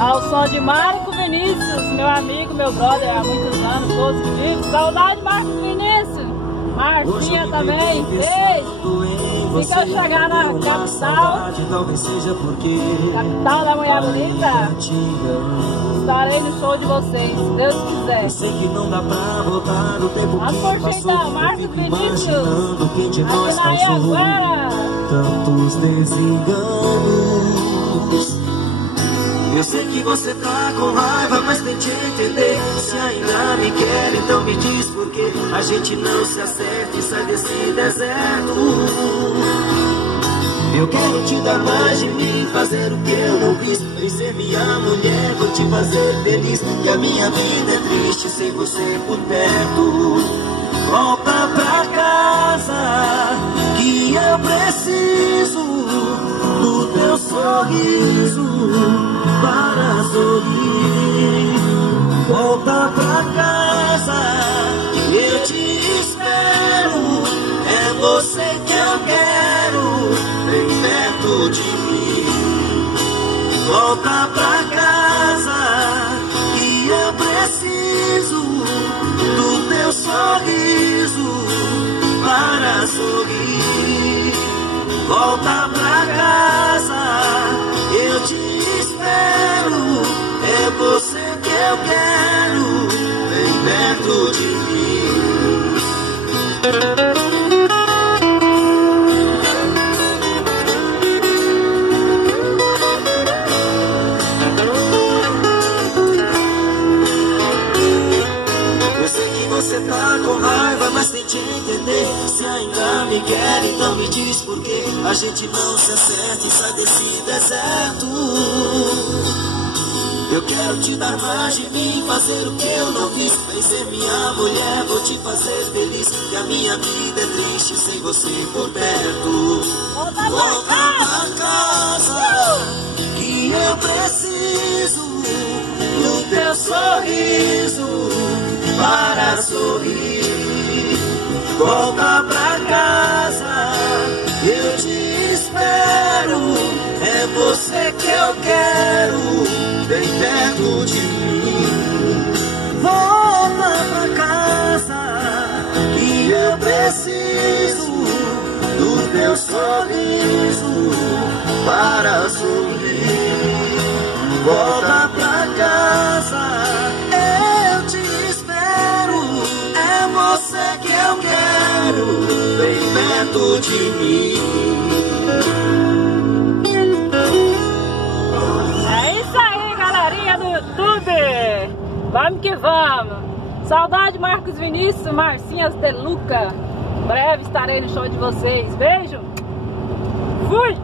Ao som de Marco Vinícius, meu amigo, meu brother há muitos anos, positivo. Saudade, Marcos Vinícius. Marcinha também. Beijo. Se eu chegar na capital, capital da Mulher Bonita, estarei no show de vocês, se Deus quiser. Vamos curtir então, Marcos Vinícius, aqui na Anhanguera. Tantos desenganos. Eu sei que você tá com raiva, mas tente entender. Se ainda me quer, então me diz por que a gente não se acerta e sai desse deserto. Eu quero te dar mais de mim, fazer o que eu não fiz. Vem ser minha mulher, vou te fazer feliz. Que a minha vida é triste sem você por perto. Volta pra casa, que eu preciso do teu sorriso para sorrir. Volta pra casa, eu te espero. É você que eu quero, bem perto de mim. Volta pra casa, que eu preciso do teu sorriso para sorrir. Volta pra casa, eu te espero. É você que eu quero, bem perto de mim. Eu sei que você tá com raiva, mas tente entender. Se ainda me quer, então me diz por que a gente não se acerta e sai desse deserto. Eu quero te dar mais de mim, fazer o que eu não fiz. Vem ser minha mulher, vou te fazer feliz. Que a minha vida é triste sem você por perto. Volta pra casa, que eu preciso do teu sorriso para sorrir. Volta pra casa, eu te espero. É você que eu quero, bem perto de mim. Volta pra casa, que eu preciso do teu sorriso para sorrir. Volta pra casa, eu te espero. É você que eu quero, bem perto de mim. Vamos que vamos! Saudade, Marcos Vinícius, Marcinhas de Luca. Breve estarei no show de vocês. Beijo! Fui!